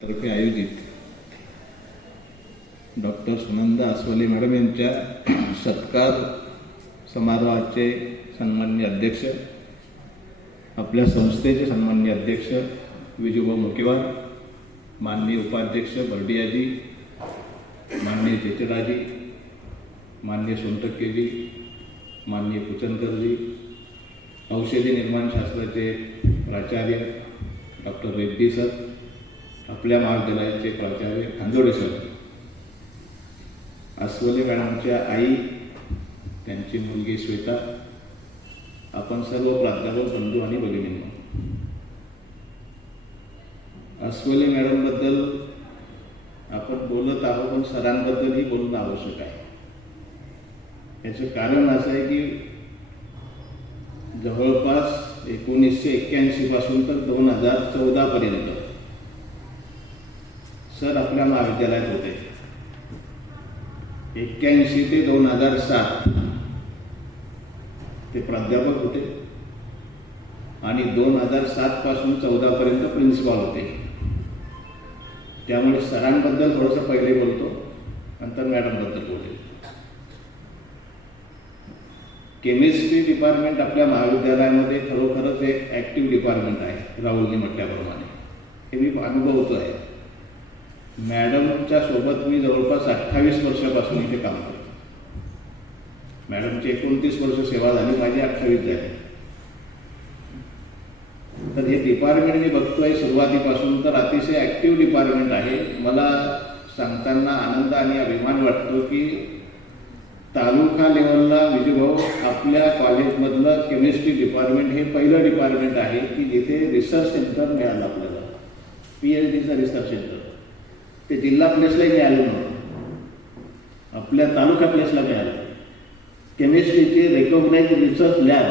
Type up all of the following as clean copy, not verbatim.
तर्फे आयोजित doctor Sunanda अस्वले madam यांच्या सत्कार समारोहाचे सन्माननीय अध्यक्ष, आपल्या संस्थेचे सन्माननीय अध्यक्ष विजूभाऊ मुकेवार, माननीय उपाध्यक्ष बर्डियाजी, माननीय चेचराजी, माननीय सोनटक्केजी, माननीय कुचनकरजी, औषधी निर्माण शास्त्राचे प्राचार्य डॉक्टर रेड्डी सर, आपल्या महाविद्यालयाचे प्राचार्य खांदोडे सर, अस्वले मॅडमच्या आई, त्यांची मुलगी श्वेता, आपण सर्व प्राध्यापक बंधू आणि भगिनींनो, अस्वले मॅडमबद्दल आपण बोलत आहोत, पण सरांबद्दलही बोलणं आवश्यक आहे. याचं कारण असं आहे की जवळपास 1981 पासून तर 2014 पर्यंत सर आपल्या महाविद्यालयात होते. 81 ते 2007 ते प्राध्यापक होते आणि 2007 पासून 14 पर्यंत प्रिन्सिपॉल होते. त्यामुळे सरांबद्दल थोडंसं पहिले बोलतो, नंतर मॅडमबद्दल बोलतो. केमिस्ट्री डिपार्टमेंट आपल्या महाविद्यालयामध्ये खरोखरच एक ॲक्टिव्ह डिपार्टमेंट आहे. राहुलने म्हटल्याप्रमाणे हे मी अनुभवतो आहे. मॅडमच्या सोबत मी जवळपास 28 वर्षापासून इथे काम करतो. मॅडमची 29 वर्ष सेवा झाली, माझी 28 झाली. तर हे डिपार्टमेंट मी बघतोय सुरुवातीपासून तर अतिशय ॲक्टिव्ह डिपार्टमेंट आहे. मला सांगताना आनंद आणि अभिमान वाटतो की तालुका लेवलला विजूभाऊ आपल्या कॉलेजमधलं केमिस्ट्री डिपार्टमेंट हे पहिलं डिपार्टमेंट आहे की जिथे रिसर्च सेंटर मिळालं आपल्याला. PhDचं रिसर्च सेंटर ते जिल्हा प्लेसलाही मिळालं नव्हतं, आपल्या तालुका प्लेसला मिळालं. केमिस्ट्रीचे रेकॉग्नाइज रिसर्च लॅब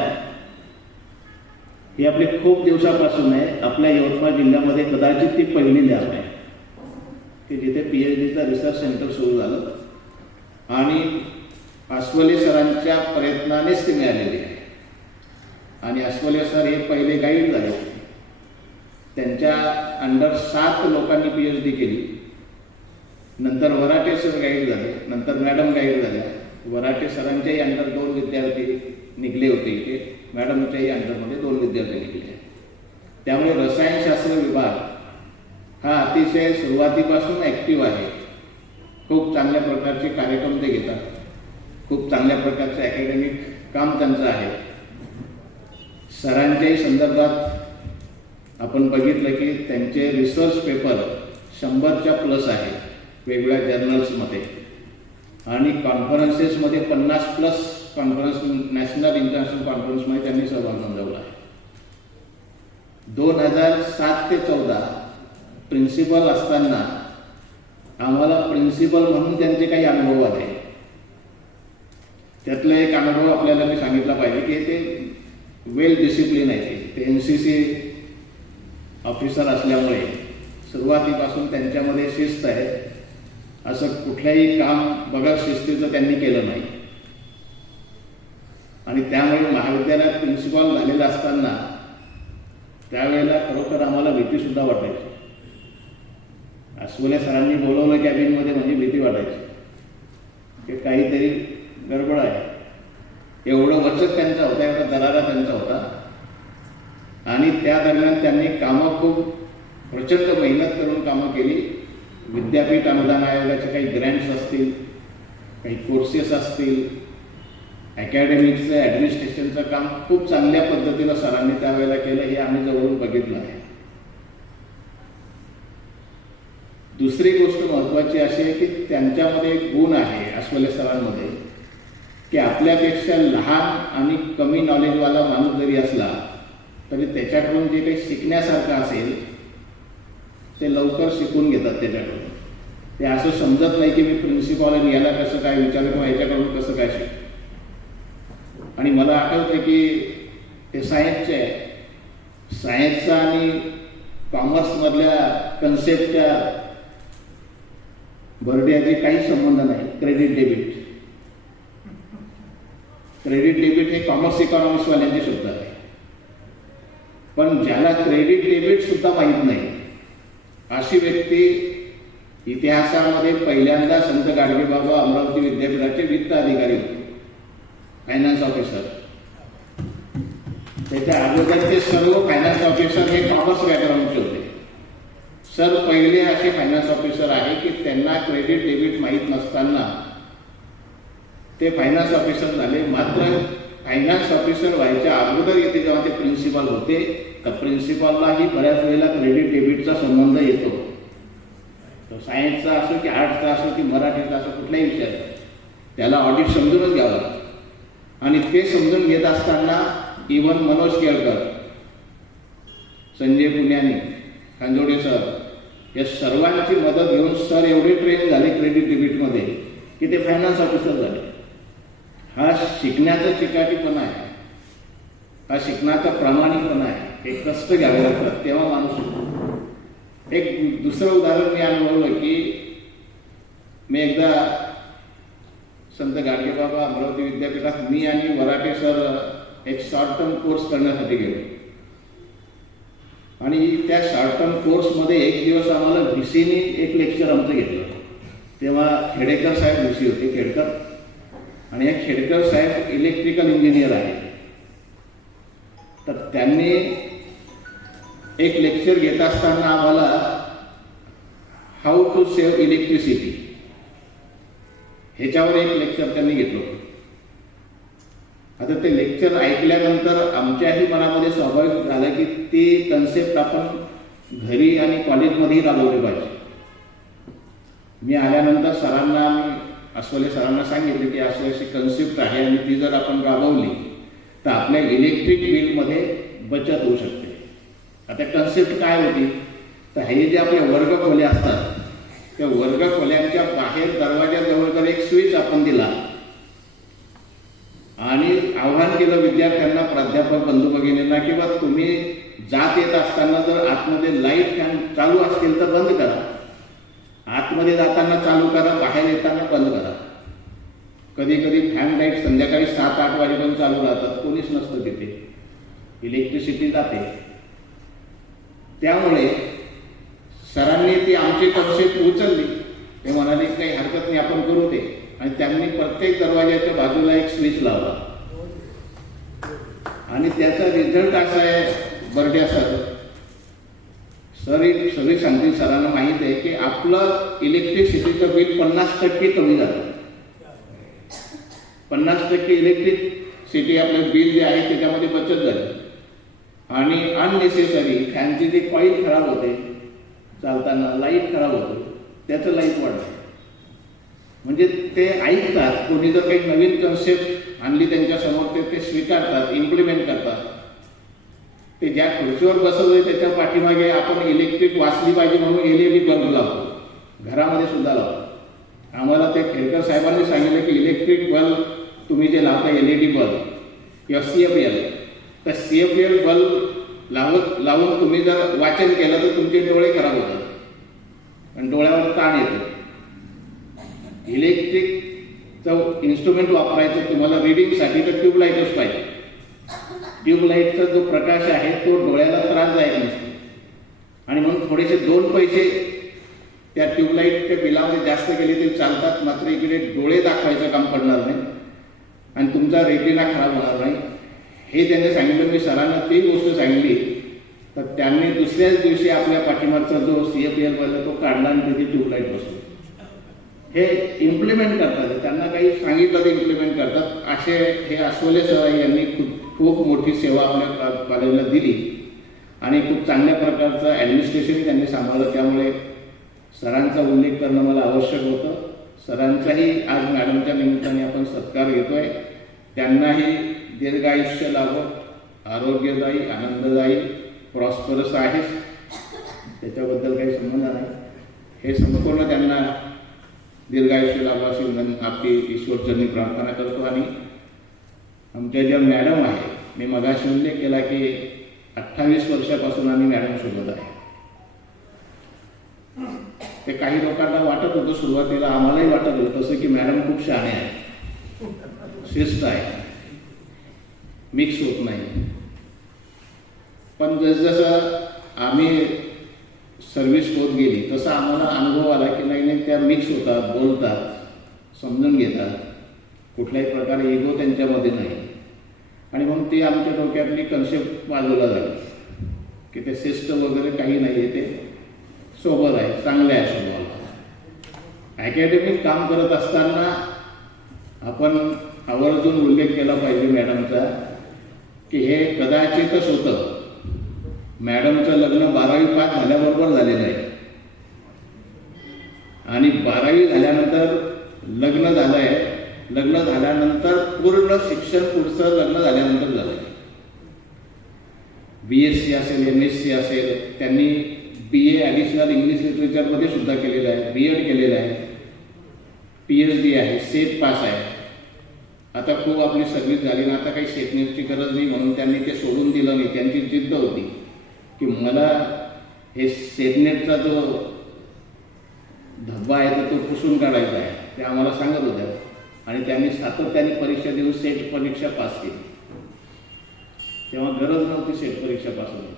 ही आपली खूप दिवसापासून आहे. आपल्या यवतमाळ जिल्ह्यामध्ये कदाचित ती पहिली लॅब आहे की जिथे PhDचं रिसर्च सेंटर सुरू झालं आणि अस्वले सरांच्या प्रयत्नानेच ते मिळालेले आहे. आणि अस्वले सर हे पहिले गाईड झाले. त्यांच्या अंडर 7 लोकांनी PhD केली. नंतर वराटे सर गाईड झाले, नंतर मॅडम गाईड झाल्या. वराटे सरांच्याही अंडर 2 विद्यार्थी निघले होते इथे, मॅडमच्याही अंडरमध्ये 2 विद्यार्थी निघले. त्यामुळे रसायनशास्त्र विभाग हा अतिशय सुरुवातीपासून ॲक्टिव्ह आहे. खूप चांगल्या प्रकारचे कार्यक्रम ते घेतात, खूप चांगल्या प्रकारचं अकॅडमिक काम त्यांचं आहे. सरांच्याही संदर्भात आपण बघितलं की त्यांचे रिसर्च पेपर 100च्या प्लस आहे वेगवेगळ्या जर्नल्समध्ये, आणि कॉन्फरन्सेसमध्ये 50+ कॉन्फरन्स, नॅशनल इंटरनॅशनल कॉन्फरन्समध्ये त्यांनी सहभाग नोंदवला आहे. 2007 ते 14 प्रिन्सिपल असताना आम्हाला प्रिन्सिपल म्हणून त्यांचे काही अनुभव आले. त्यातला एक अनुभव आपल्याला मी सांगितला पाहिजे की ते वेल डिसिप्लिन आहे. ते NCC ऑफिसर असल्यामुळे सुरुवातीपासून त्यांच्यामध्ये शिस्त आहे. असं कुठल्याही काम बगैर शिस्तीचं त्यांनी केलं नाही. आणि त्यामुळे महाविद्यालयात प्रिन्सिपॉल झालेलं असताना त्यावेळेला खरोखर आम्हाला भीतीसुद्धा वाटायची. अस्वले सरांनी बोलवलं कॅबिनमध्ये म्हणजे भीती वाटायची की काहीतरी गडबड आहे. एवढं वचक त्यांचा होता, एवढा दरारा त्यांचा होता. आणि त्या दरम्यान त्यांनी कामं खूप प्रचंड मेहनत करून कामं केली. विद्यापीठ अनुदान आयोगाचे काही ग्रँट्स असतील, काही कोर्सेस असतील, अकॅडमिकचं ॲडमिनिस्ट्रेशनचं काम खूप चांगल्या पद्धतीनं सरांनी त्यावेळेला केलं, हे आम्ही जवळून बघितलं आहे. दुसरी गोष्ट महत्त्वाची अशी आहे की त्यांच्यामध्ये एक गुण आहे अस्वले सरांमध्ये की आपल्यापेक्षा लहान आणि कमी नॉलेजवाला माणूस जरी असला तरी त्याच्याकडून जे काही शिकण्यासारखं असेल ते लवकर शिकून घेतात त्याच्याकडून. ते असं समजत नाही की मी प्रिन्सिपॉल आणि याला कसं काय विचारलं किंवा याच्याकडून कसं काय शिक. आणि मला आठवतं की ते सायन्सचे आहे, सायन्सचा आणि कॉमर्समधल्या कन्सेप्टच्या बर्डियाचे काही संबंध नाही. क्रेडिट डेबिट हे कॉमर्स इकॉनॉमिक्सवाल्यांचे शब्द आहे. पण ज्याला क्रेडिट डेबिट सुद्धा माहीत नाही अशी व्यक्ती इतिहासामध्ये पहिल्यांदा संत गाडगेबाबा अमरावती विद्यापीठाचे वित्त अधिकारी होते, फायनान्स ऑफिसर. त्याच्या अगोदरचे सर्व फायनान्स ऑफिसर हे कॉमर्स बॅकग्राऊंडचे होते. सर पहिले असे फायनान्स ऑफिसर आहे की त्यांना क्रेडिट डेबिट माहीत नसताना ते फायनान्स ऑफिसर झाले. मात्र फायनान्स ऑफिसर व्हायच्या अगोदर येथे जेव्हा ते प्रिन्सिपाल होते तर प्रिन्सिपाललाही बऱ्याच वेळेला क्रेडिट डेबिटचा संबंध येतो. तो सायन्सचा असो की आर्ट्सचा असो की मराठीचा असो, कुठलाही विषय त्याला ऑडिट समजूनच घ्यावं लागतं. आणि ते समजून घेत असताना इव्हन मनोज केळकर, संजय पुण्यानी, खांजोडे सर या सर्वांची मदत घेऊन सर एवढे ट्रेन झाले क्रेडिट डेबिटमध्ये की ते फायनान्स ऑफिसर झाले. हा शिकण्याचा चिकाटीपणा आहे, हा शिकण्याचा प्रामाणिकपणा आहे. हे कष्ट घ्यावे लागतात तेव्हा माणूस शिकतो. एक दुसरं उदाहरण मी अनुभवलं की मी एकदा संत गाडगेबाबा अमरावती विद्यापीठात मी आणि वराटे सर एक शॉर्ट टर्म कोर्स करण्यासाठी गेलो. आणि त्या शॉर्ट टर्म कोर्समध्ये एक दिवस आम्हाला VCने एक लेक्चर आमचं घेतलं. तेव्हा खेडेकर साहेब VC होते, खेडकर. आणि एक खेडकर साहेब इलेक्ट्रिकल इंजिनियर आहे. तर त्यांनी एक लेक्चर घेत असताना आम्हाला हाऊ टू सेव्ह इलेक्ट्रिसिटी ह्याच्यावर एक लेक्चर त्यांनी घेतलं. आता ते लेक्चर ऐकल्यानंतर आमच्याही मनामध्ये स्वाभाविक झालं की ती कन्सेप्ट आपण घरी आणि कॉलेजमध्येही राबवली पाहिजे. मी आल्यानंतर सरांना, अस्वले सरांना सांगितलं की अशी कन्सेप्ट आहे आणि ती जर आपण राबवली तर आपल्या इलेक्ट्रिक बिलमध्ये बचत होऊ शकते. आता कन्सेप्ट काय होती तर हे जे आपले वर्गखोल्या असतात त्या वर्गखोल्यांच्या बाहेर दरवाजाजवळ जर एक स्विच आपण दिला आणि आव्हान केलं विद्यार्थ्यांना, प्राध्यापक बंधू भगिनींना, किंवा तुम्ही जात येत असताना जर आतमध्ये लाईट फॅन चालू असतील तर बंद करा, आतमध्ये जाताना चालू करा, बाहेर येताना बंद करा. कधी कधी फॅन लाईट संध्याकाळी 7-8 वाजेपर्यंत चालू राहतात, कोणीच नसतं तिथे, इलेक्ट्रिसिटी जाते. त्यामुळे सरांनी ती आमची कन्सेप्ट उचलली. ते म्हणाले काही हरकत नाही, आपण करू ते. आणि त्यांनी प्रत्येक दरवाजाच्या बाजूला एक स्विच लावला. आणि त्याचा रिझल्ट असा आहे, बर्ड्या सर सगळी सांगतील, सरांना माहीत आहे की आपलं इलेक्ट्रिसिटीचं बिल 50% कमी झालं. 50% इलेक्ट्रिसिटी आपलं बिल जे आहे त्याच्यामध्ये बचत झाली. आणि अननेसेसरी फॅनची जी कॉईल खराब होते चालताना, लाईट खराब होते, त्याचं लाईट वाढतं. म्हणजे ते ऐकतात, कोणी जर काही नवीन कन्सेप्ट आणली त्यांच्यासमोर ते स्वीकारतात, इम्प्लिमेंट करतात. ते ज्या खुर्चीवर बसवले त्याच्या पाठीमागे आपण इलेक्ट्रिक वाचली पाहिजे म्हणून LED बल्ब लावतो, घरामध्ये सुद्धा लावतो. आम्हाला ते खेडकर साहेबांनी सांगितलं की इलेक्ट्रिक बल्ब तुम्ही जे लावता LED बल्ब किंवा CFL, तर CFL बल्ब लावून तुम्ही जर वाचन केलं तर तुमचे डोळे खराब होतात आणि डोळ्यावर ताण येतो. इलेक्ट्रिकचं इन्स्ट्रुमेंट वापरायचं तुम्हाला रीडिंगसाठी तर ट्यूबलाईटच पाहिजे. ट्यूबलाईटचा जो प्रकाश आहे तो डोळ्याला त्रासदायक नसतो. आणि म्हणून थोडेसे 2 पैसे त्या ट्यूबलाईटच्या बिलामध्ये जास्त गेले तरी चालतात, मात्र इकडे डोळे दाखवायचं काम पडणार नाही आणि तुमचा रेटिना खराब होणार नाही. हे त्यांनी सांगितलं. मी सरांना ती गोष्ट सांगितली तर त्यांनी दुसऱ्याच दिवशी आपल्या पाठीमागचा जो CFL बल्ब तो काढला आणि त्याची ट्यूबलाईट बसवली. हे इम्प्लिमेंट करतात, त्यांना काही सांगितलं ते इम्प्लिमेंट करतात. असे हे अस्वले सर यांनी खूप मोठी सेवा आपल्या कॉलेजला दिली आणि खूप चांगल्या प्रकारचं ॲडमिनिस्ट्रेशन त्यांनी सांभाळलं. त्यामुळे सरांचा उल्लेख करणं मला आवश्यक होतं. सरांचाही आज मॅडमच्या निमित्ताने आपण सत्कार घेतोय. त्यांनाही दीर्घायुष्य लाभो, आरोग्यदायी, आनंददायी, प्रॉस्परस आहे, त्याच्याबद्दल काही संबंध नाही. हे संपूर्ण त्यांना दीर्घायुष्य लाभो अशी आपली ईश्वरचरणी प्रार्थना करतो. आणि आमच्या ज्या मॅडम आहे, मी मगाशी उल्लेख केला की 28 वर्षापासून आम्ही मॅडम सोबत आहे. ते काही लोकांना वाटत होतं सुरुवातीला, आम्हालाही वाटत होतं तसं की मॅडम खूप शहाणे आहे, शिस्त आहे, मिक्स होत नाही. पण जसजसं आम्ही सर्व्हिस होत गेली तसा आम्हाला अनुभव आला की नाही नाही त्या मिक्स होतात, बोलतात, समजून घेतात, कुठल्याही प्रकारे इगो त्यांच्यामध्ये नाही. आणि म्हणून ती आमच्या डोक्यातली कन्सेप्ट बाजूला झाली की ते शिस्त वगैरे काही नाही आहे, ते सोबत आहे, चांगले आहे स्वभावाला. अकॅडमिक काम करत असताना आपण आवर्जून उल्लेख केला पाहिजे मॅडमचा की हे कदाचितच होतं. मॅडमचं लग्न 12वी पास झाल्याबरोबर झालेलं आहे आणि 12वी झाल्यानंतर लग्न झालं आहे. लग्न झाल्यानंतर पूर्ण शिक्षण पुढचं लग्न झाल्यानंतर झालं आहे. BSc असेल, MSc असेल, त्यांनी BA ॲडिशनल इंग्लिश लिटरेचरमध्ये सुद्धा केलेलं आहे, B.Ed केलेलं आहे, PhD आहे, सेट पास आहे. आता खूप आपली सर्व्हिस झाली ना, आता काही शेतनेटची गरज नाही म्हणून त्यांनी ते सोडून दिलं नाही. त्यांची जिद्द होती की मला हे सेटनेटचा जो धब्बा आहे तो पुसून काढायचा आहे, ते आम्हाला सांगत होत्या. आणि त्यांनी सातत्याने परीक्षा देऊन सेट परीक्षा पास केली. तेव्हा गरज नव्हती सेट परीक्षा पास होती,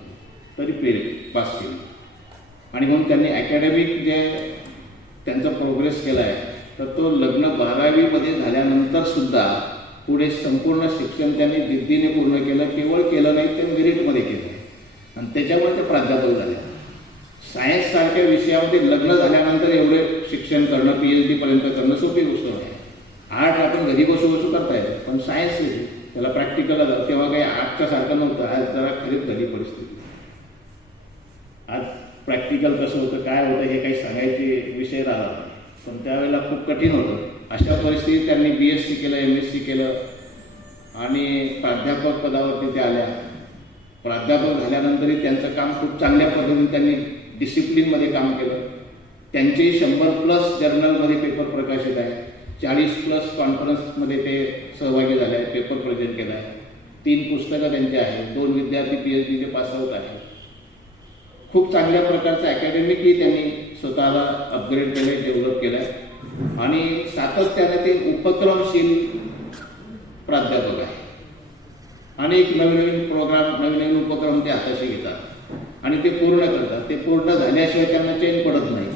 तरी पास केली. आणि म्हणून त्यांनी अकॅडमिक जे त्यांचा प्रोग्रेस केला आहे तर तो लग्न 12वीमध्ये झाल्यानंतर सुद्धा पुढे संपूर्ण शिक्षण त्यांनी जिद्दीने पूर्ण केलं. केवळ केलं नाही, ते मेरिटमध्ये केलं आणि त्याच्यामुळे ते प्राध्यापक झाले. सायन्ससारख्या विषयामध्ये लग्न झाल्यानंतर एवढे शिक्षण करणं, PhD पर्यंत करणं सोपी गोष्ट नाही. आर्ट आपण घरी बसू करता येतं, पण सायन्स त्याला प्रॅक्टिकल आलं तेव्हा काही आर्टच्या सारखं नव्हतं. आज जरा खरीच झाली परिस्थिती. आज प्रॅक्टिकल कसं होतं, काय होतं हे काही सांगायचे विषय राहिला नाही, पण त्यावेळेला खूप कठीण होतं. अशा परिस्थितीत त्यांनी BSc केलं, MSc केलं आणि प्राध्यापक पदावरती त्या आल्या. प्राध्यापक झाल्यानंतरही त्यांचं काम खूप चांगल्या पद्धतीने त्यांनी डिसिप्लिनमध्ये काम केलं. त्यांचे 100+ जर्नलमध्ये पेपर प्रकाशित आहे, 40+ कॉन्फरन्समध्ये ते सहभागी झाले आहेत, पेपर प्रेझेंट केला आहे, 3 पुस्तकं त्यांची आहेत, 2 विद्यार्थी PhDचे पासआउट आहेत. खूप चांगल्या प्रकारचं अकॅडमिकही त्यांनी स्वतःला अपग्रेड केलं आहे, डेव्हलप केलं आहे आणि सातत्याने ते उपक्रमशील प्राध्यापक आहे. अनेक नवीन प्रोग्राम, नवीन उपक्रम ते हाताशी घेतात आणि ते पूर्ण करतात. ते पूर्ण झाल्याशिवाय त्यांना चैन पडत नाही.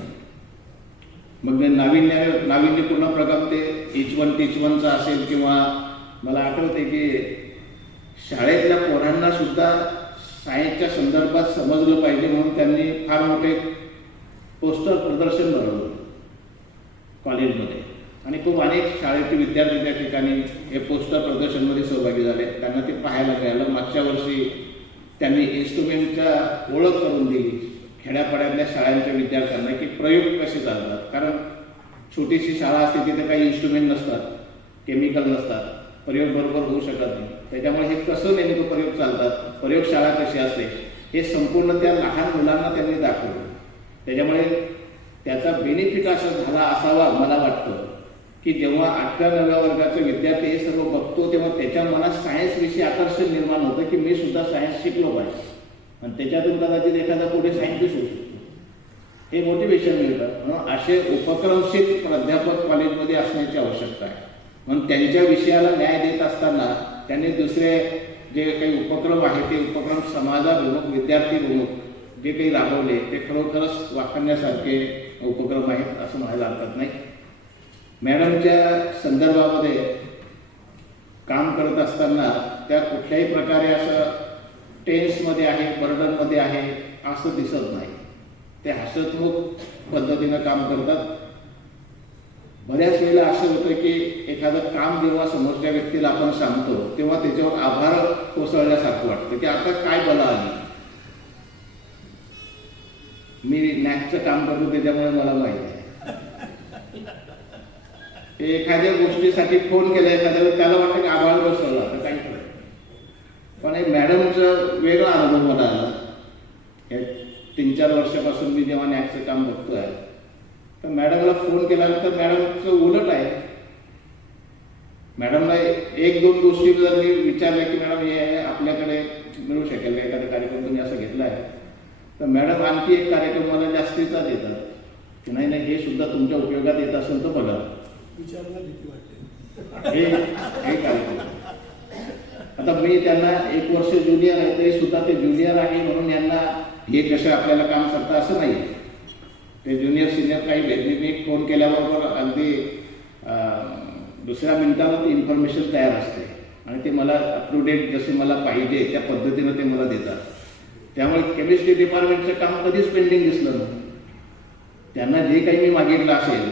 मग नाविन्यपूर्ण प्रोग्राम ते Each One Teach Oneचा असेल किंवा मला आठवते की शाळेतल्या पोरांना सुद्धा सायन्सच्या संदर्भात समजलं पाहिजे म्हणून त्यांनी फार मोठे पोस्टर प्रदर्शन भरवलं कॉलेजमध्ये आणि खूप अनेक शाळेचे विद्यार्थी त्या ठिकाणी हे पोस्टर प्रदर्शनमध्ये सहभागी झाले. त्यांना ते पाहायला मिळालं. मागच्या वर्षी त्यांनी इन्स्ट्रुमेंटच्या ओळख करून दिली खेड्यापाड्यातल्या शाळांच्या विद्यार्थ्यांना की प्रयोग कसे चालतात. कारण छोटीशी शाळा असते तिथे काही इन्स्ट्रुमेंट नसतात, केमिकल नसतात, प्रयोग बरोबर होऊ शकत नाही. त्याच्यामुळे हे कसं नेमकं प्रयोग चालतात, प्रयोगशाळा कशी असते हे संपूर्ण त्या लहान मुलांना त्यांनी दाखवलं. त्याच्यामुळे त्याचा बेनिफिट असं झाला असावा मला वाटतं की जेव्हा 8व्या-9व्या वर्गाचे विद्यार्थी हे सर्व बघतो तेव्हा त्याच्या मनात सायन्सविषयी आकर्षण निर्माण होतं की मी सुद्धा सायन्स शिकलो पाहिजे आणि त्याच्यातून कदाचित एखादा पुढे सायंटिस्ट होऊ शकतो, हे मोटिवेशन मिळतं. म्हणून असे उपक्रमशील प्राध्यापक कॉलेजमध्ये असण्याची आवश्यकता आहे. म्हणून त्यांच्या विषयाला न्याय देत असताना त्यांनी दुसरे जे काही उपक्रम आहेत ते उपक्रम समाजाभिमुख, विद्यार्थीभिमुख जे काही राबवले ते खरोखरच वाखाणण्यासारखे उपक्रम आहेत असं म्हणायला हरकत नाही. मॅडमच्या संदर्भामध्ये काम करत असताना त्या कुठल्याही प्रकारे असं टेन्समध्ये आहे, बर्डनमध्ये आहे असं दिसत नाही. ते हसतमुख पद्धतीनं काम करतात. बऱ्याच वेळेला असं होतं की एखादं काम जेव्हा समोरच्या व्यक्तीला आपण सांगतो तेव्हा त्याच्यावर आभार कोसळल्यासारखं वाटतं की आता काय बला आली. मी नॅकचं काम करतो त्याच्यामुळे मला माहिती आहे. एखाद्या गोष्टीसाठी फोन केला एखाद्या त्याला वाटतं की आभार कोसळला तर काही करायचं. पण एक मॅडमचं वेगळा अनुभव मला आला. 3-4 वर्षापासून मी जेव्हा नॅकचं काम बघतोय तर मॅडमला फोन केल्यानंतर मॅडमचं उलट आहे. मॅडमला 1-2 गोष्टी जर मी विचारल्या की मॅडम हे आपल्याकडे मिळू शकेल का, एखादा कार्यक्रम तुम्ही असं घेतला आहे तर मॅडम आणखी एक कार्यक्रम मला जास्तीचा देतात की नाही नाही हे सुद्धा तुमच्या उपयोगात येत असेल तर बघा. विचारला भीती वाटते. हे कार्यक्रम आता मी त्यांना 1 वर्ष ज्युनियर आहे तरी सुद्धा ते ज्युनियर आहे म्हणून यांना हे कसं आपल्याला काम करतं असं नाही. ते ज्युनियर सिनियर काही भेटले, मी फोन केल्याबरोबर अगदी दुसऱ्या मिनिटाला ती इन्फॉर्मेशन तयार असते आणि ते मला अप टू डेट जसे मला पाहिजे त्या पद्धतीनं ते मला देतात. त्यामुळे केमिस्ट्री डिपार्टमेंटचं काम कधीच पेंडिंग दिसलं नाही. त्यांना जे काही मी मागितलं असेल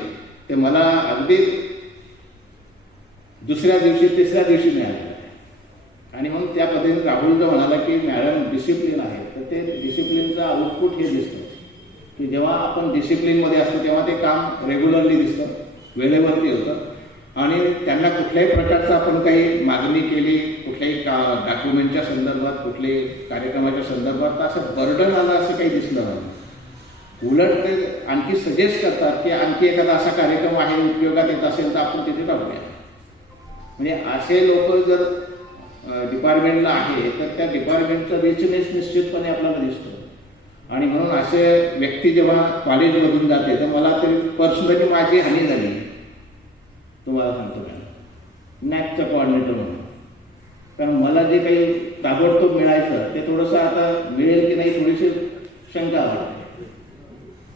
ते मला अगदी दुसऱ्या दिवशी तिसऱ्या दिवशी मिळालं. आणि मग त्या पद्धतीने राहुल जो म्हणाला की मॅडम डिसिप्लिन आहे, तर ते डिसिप्लिनचा आउटपुट हे दिसतं की जेव्हा आपण डिसिप्लिनमध्ये असतो तेव्हा ते काम रेग्युलरली दिसतं, वेळेवरती होतं. आणि त्यांना कुठल्याही प्रकारचं आपण काही मागणी केली, कुठल्याही डॉक्युमेंटच्या संदर्भात, कुठल्याही कार्यक्रमाच्या संदर्भात असं बर्डन आलं असं काही दिसलं नाही. उलट ते आणखी सजेस्ट करतात की आणखी एखादा असा कार्यक्रम आहे उपयोगात येत असेल तर आपण तिथे टाकूया. म्हणजे असे लोक जर डिपार्टमेंटला आहे तर त्या डिपार्टमेंटचा रिचनेस निश्चितपणे आपल्याला दिसतो. आणि म्हणून असे व्यक्ती जेव्हा कॉलेजमधून जाते तर मला तरी पर्सनली माझी हानी झाली, तुम्हाला सांगतो मॅडम, नॅकचा कोऑर्डिनेटर म्हणून. कारण मला जे काही ताबडतोब मिळायचं ते थोडंसं आता मिळेल की नाही थोडीशी शंका वाटते,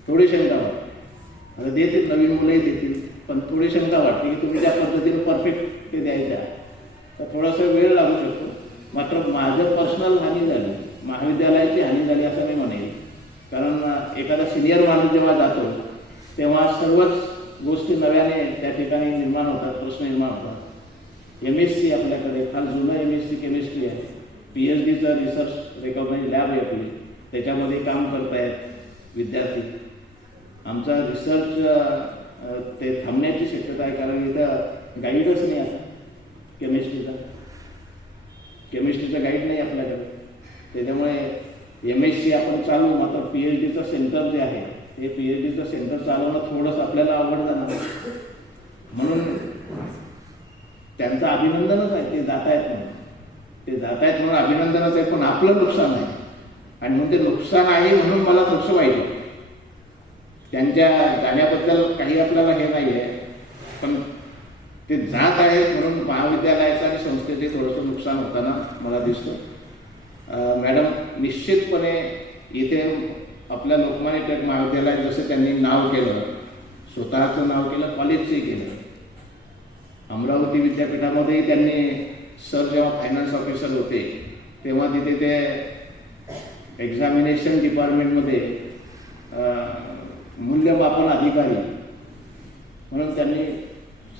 थोडी शंका वाटते. आता देतील, नवीन मुलंही देतील, पण थोडी शंका वाटते की तुम्ही ज्या पद्धतीने परफेक्ट ते द्यायच्या तर थोडासा वेळ लागू शकतो. मात्र माझं पर्सनल हानी झाली, महाविद्यालयाची हानी झाली असं मी म्हणेन. कारण एखादा सिनियर माणूस जेव्हा जातो तेव्हा सर्वच गोष्टी नव्याने त्या ठिकाणी निर्माण होतात, प्रश्न निर्माण होतात. MSc आपल्याकडे फार जुनं MSc केमिस्ट्री आहे, PhDचं रिसर्च रेकॉग्नाइज लॅब आहे आपली, त्याच्यामध्ये काम करतायत विद्यार्थी. आमचा रिसर्च ते थांबण्याची शक्यता आहे, कारण इथं गाईडच नाही आता केमिस्ट्रीचा गाईड नाही आपल्याकडे. त्याच्यामुळे MSc आपण चालू, मात्र PhDचं सेंटर जे आहे हे PhDचं सेंटर चालवणं थोडंसं आपल्याला अवघड जाणार. म्हणून त्यांचं अभिनंदनच आहे, ते जात आहेत म्हणून, ते जात आहेत म्हणून अभिनंदनच आहे. पण आपलं नुकसान आहे आणि म्हणून ते नुकसान आहे म्हणून मला थोडंसं वाईट आहे. त्यांच्या जाण्याबद्दल काही आपल्याला हे नाही आहे, पण ते जात आहेत म्हणून महाविद्यालयाचं आणि संस्थेचे थोडंसं नुकसान होताना मला दिसतं. मॅडम निश्चितपणे इथे आपल्या लोकमान्य टिळक महाविद्यालयात जसं त्यांनी नाव केलं, स्वतःचं नाव केलं, कॉलेजचंही केलं. अमरावती विद्यापीठामध्येही त्यांनी सर जेव्हा फायनान्स ऑफिसर होते तेव्हा तिथे ते एक्झामिनेशन डिपार्टमेंटमध्ये मूल्यमापन अधिकारी म्हणून त्यांनी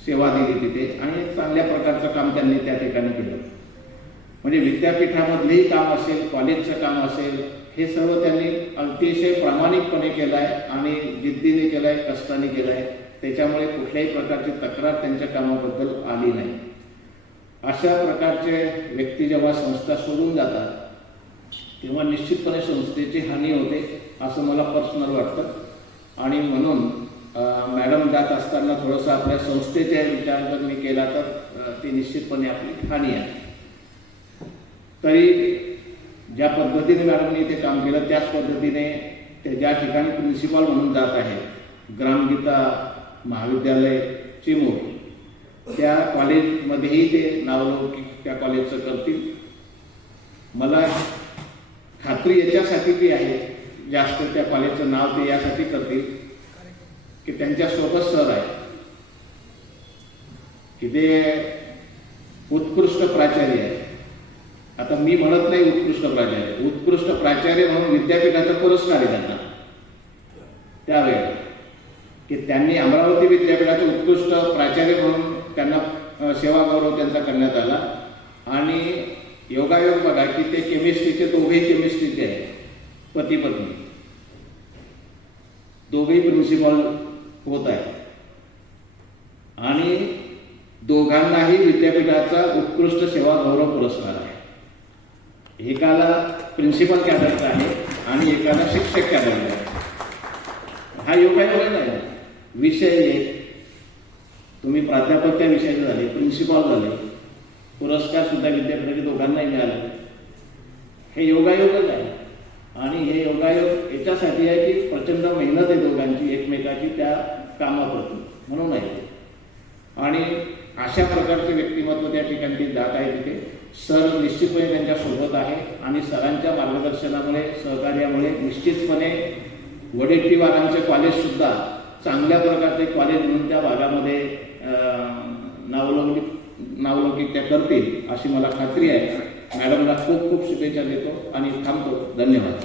सेवा दिली तिथे आणि चांगल्या प्रकारचं काम त्यांनी त्या ठिकाणी केलं. म्हणजे विद्यापीठामधलेही काम असेल, कॉलेजचं काम असेल, हे सर्व त्यांनी अतिशय प्रामाणिकपणे केलं आहे आणि जिद्दीने केलं आहे, कष्टाने केलं आहे. त्याच्यामुळे कुठल्याही प्रकारची तक्रार त्यांच्या कामाबद्दल आली नाही. अशा प्रकारचे व्यक्ती जेव्हा संस्था सोडून जातात तेव्हा निश्चितपणे संस्थेची हानी होते असं मला पर्सनल वाटतं. आणि म्हणून मॅडम जात असताना थोडंसं आपल्या संस्थेचा विचार जर मी केला तर ती निश्चितपणे आपली हानी आहे. तरी ज्या पद्धतीने मॅडमने इथे काम केलं त्याच पद्धतीने ते ज्या ठिकाणी प्रिन्सिपॉल म्हणून जात आहेत, ग्रामगीता महाविद्यालय चिमूर, त्या कॉलेजमध्येही ते नावलौकिक त्या कॉलेजचं करतील. मला खात्री याच्यासाठी ती आहे, जास्त त्या कॉलेजचं नाव ते यासाठी करतील की त्यांच्यासोबत सर आहे की ते उत्कृष्ट प्राचार्य आहे. आता मी म्हणत नाही उत्कृष्ट प्राचार्य, उत्कृष्ट प्राचार्य म्हणून विद्यापीठाचा पुरस्कार आहे त्यांना त्यावेळेला, की त्यांनी अमरावती विद्यापीठाचे उत्कृष्ट प्राचार्य म्हणून त्यांना सेवा गौरव त्यांचा करण्यात आला. आणि योगायोग बघा की ते केमिस्ट्रीचे, दोघेही केमिस्ट्रीचे आहे, पती पत्नी दोघेही प्रिन्सिपॉल होत आहे आणि दोघांनाही विद्यापीठाचा उत्कृष्ट सेवा गौरव पुरस्कार आहे. एकाला प्रिन्सिपल कॅडरचा आहे आणि एकाला शिक्षक कॅडरचा आहे. हा योगायोग आहे. विषय एक, तुम्ही प्राध्यापक त्या विषयाचे झाले, प्रिन्सिपॉल झाले, पुरस्कार सुद्धा विद्यापीठाचे दोघांनाही मिळाले. हे योगायोगच आहे. आणि हे योगायोग याच्यासाठी आहे की प्रचंड मेहनत आहे दोघांची एकमेकाची त्या कामाप्रती, म्हणून आहे. आणि अशा प्रकारचे व्यक्तिमत्व त्या ठिकाणी जात आहे तिथे. सर निश्चितपणे त्यांच्यासोबत आहे आणि सरांच्या मार्गदर्शनामुळे सहकार्यामुळे निश्चितपणे वडेट्टीवारांचे कॉलेजसुद्धा चांगल्या प्रकारचे कॉलेज म्हणून त्या भागामध्ये नावलौकिक त्या करतील अशी मला खात्री आहे. मॅडमला खूप खूप शुभेच्छा देतो आणि थांबतो. धन्यवाद.